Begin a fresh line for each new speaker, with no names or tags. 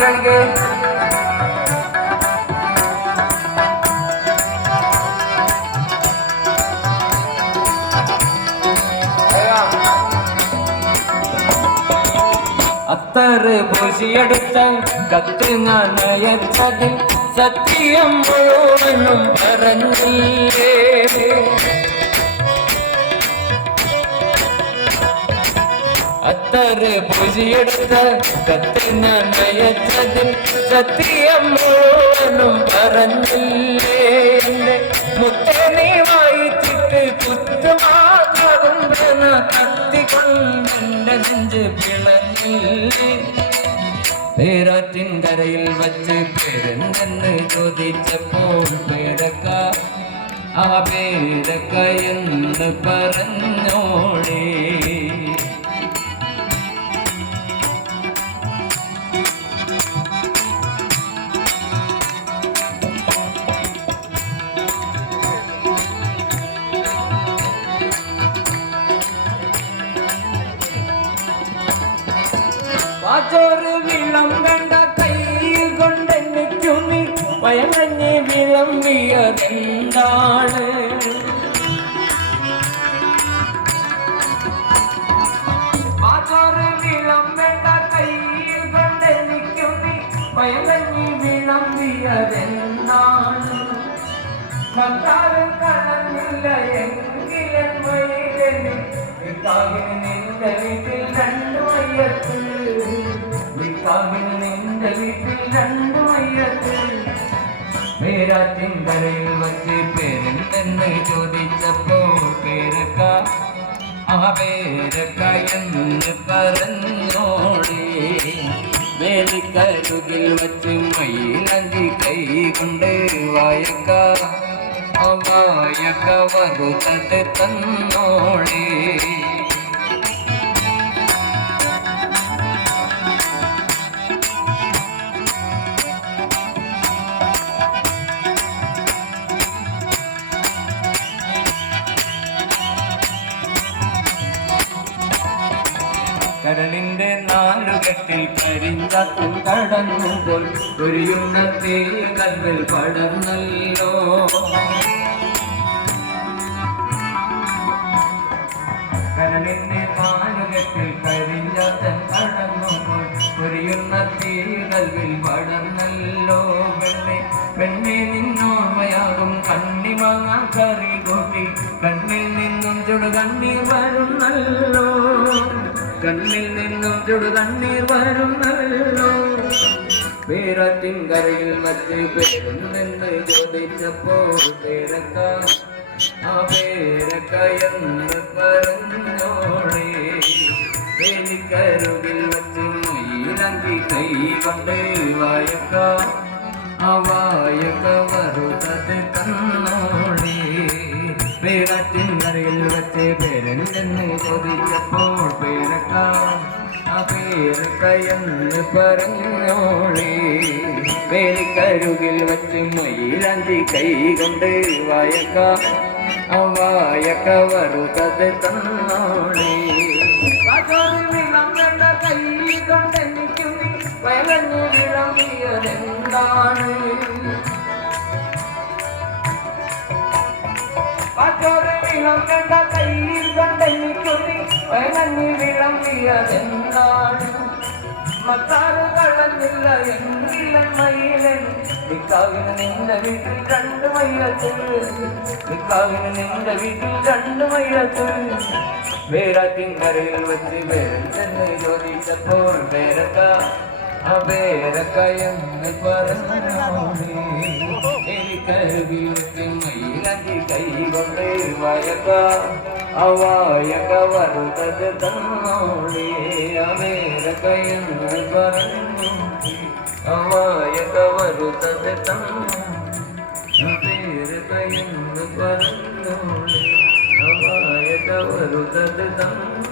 കാണിക്ക് അത്തറ് പൂശിയെടുത്ത കത്ത് നനയത്തതിൽ സത്യം മുഴുവനും പറഞ്ഞില്ലേ അത്തറ് പൂശിയെടുത്ത കത്ത് നയത്തതിൽ സത്യം മുഴുവനും പറഞ്ഞില്ലേ? മുത്തനീ വായിച്ചിട്ട് കുത്തുമാകുന്ന കത്തിക്കൊണ്ടെന്റെ നെഞ്ച് പിളഞ്ഞില്ലേ പേരാറ്റിൻ കരയിൽ വച്ച് പെരുന്നെന്ന് ചോദിച്ചപ്പോൾ പേരക്ക ആ പേരക്ക എന്ന് പറഞ്ഞോളേ. വാച്ചോറ് വിളം കണ്ട കൈ കൊണ്ടെനിക്കു ചുമി വയങ്ങഞ്ഞ് വിളമ്പിയതെന്താണ് വയങ്ങഞ്ഞ് വിളമ്പിയതെന്താണ് മക്കാരും കടന്നില്ല എങ്കിലൻ വൈകന് നിന്റെ വീട്ടിൽ രണ്ടു വയ്യത്ത് വിക്കാവിന് നിന്റെ വീട്ടിൽ രണ്ടു വയ്യത്ത് പേരാറ്റിൻ കരയിൽ വച്ച് പേരെന്തെന്ന് ചോദിച്ചപ്പോൾ പേരക്ക ആ പേരക്ക എന്ന് പറഞ്ഞോളേ വേലിക്കരുകിൽ വച്ച് മയിലഞ്ചി കൈ കൊണ്ട് വായക്ക വായക്ക വറുത്തത് തന്നോളേ. കടലിന്റെ നാടുകെട്ടിൽ കരിഞ്ചാത്തും കടന്നുപോൽ ഒരു യുണത്തെ കൽവിൽ പടർന്നല്ലോ. കടലിന്റെ നാടുകെട്ടിൽ കരിഞ്ചാത്തൻ കടന്നുപോൽ ഒരു യുദ്ധത്തിൽ കൽവിൽ പടർന്നല്ലോ. പെണ്ണെ പെണ്ണെ നിന്നോർമ്മയാകും കണ്ണിമാങ്ങ കറി കൂട്ടി. കണ്ണിൽ നിന്നും ചുടു കണ്ണീർ വരുന്നല്ലോ. കണ്ണിൽ നിന്നും ചുടു തണ്ണീർ വരുന്നല്ലോ. പേരാറ്റിൻ കരയിൽ മറ്റ് പേരെന്ന് ചോദിച്ചപ്പോൾ പേരക്ക ആ പേരക്ക എന്ന് പറഞ്ഞോളെ. വേലിക്കരുകിൽ വച്ച് മയിലങ്കി കൈ കൊണ്ട് വായക്ക ആ വായക്ക പേരെന്ന് ചോദിച്ചപ്പോൾ പേരക്ക ആ പേരക്ക എന്ന് പറഞ്ഞോളേ. വേലിക്കരുകിൽ വച്ച് മയിലഞ്ചി കൈ കൊണ്ട് വായക്ക ആ വായക്ക വറുതത് തന്നോളേ. കൈ മറ്റൊരു വിളം കണ്ട കൊണ്ടെനിക്കൊരു വയലഞ്ഞു വിളമ്പിയതെന്താണ് മത്താറ് കളഞ്ഞില്ല എങ്കിലൻ മയിലൻ. നിക്കാവിന് നിന്റെ വീട്ടിൽ രണ്ട് മയിലത്ത്. നിക്കാവിന് നിന്റെ വീട്ടിൽ രണ്ട് മയിലത്ത്. വേരാറ്റിൻ കരയിൽ വെച്ച് വേരെന്ന് ചോദിച്ചപ്പോൾ വേരക്ക ആ പേരക്ക എന്ന് പറഞ്ഞോളേ എനിക്കരുകിൽ വെച്ച് മയിലഞ്ചി കൈ കൊണ്ട് വയക്ക. அவாயகவருடது தன்னோடேயமேரகையன்பரன் அவாயகவருடது தன்னோடேயமேரகையன்பரன் அவாயகவருடது தன்னோடே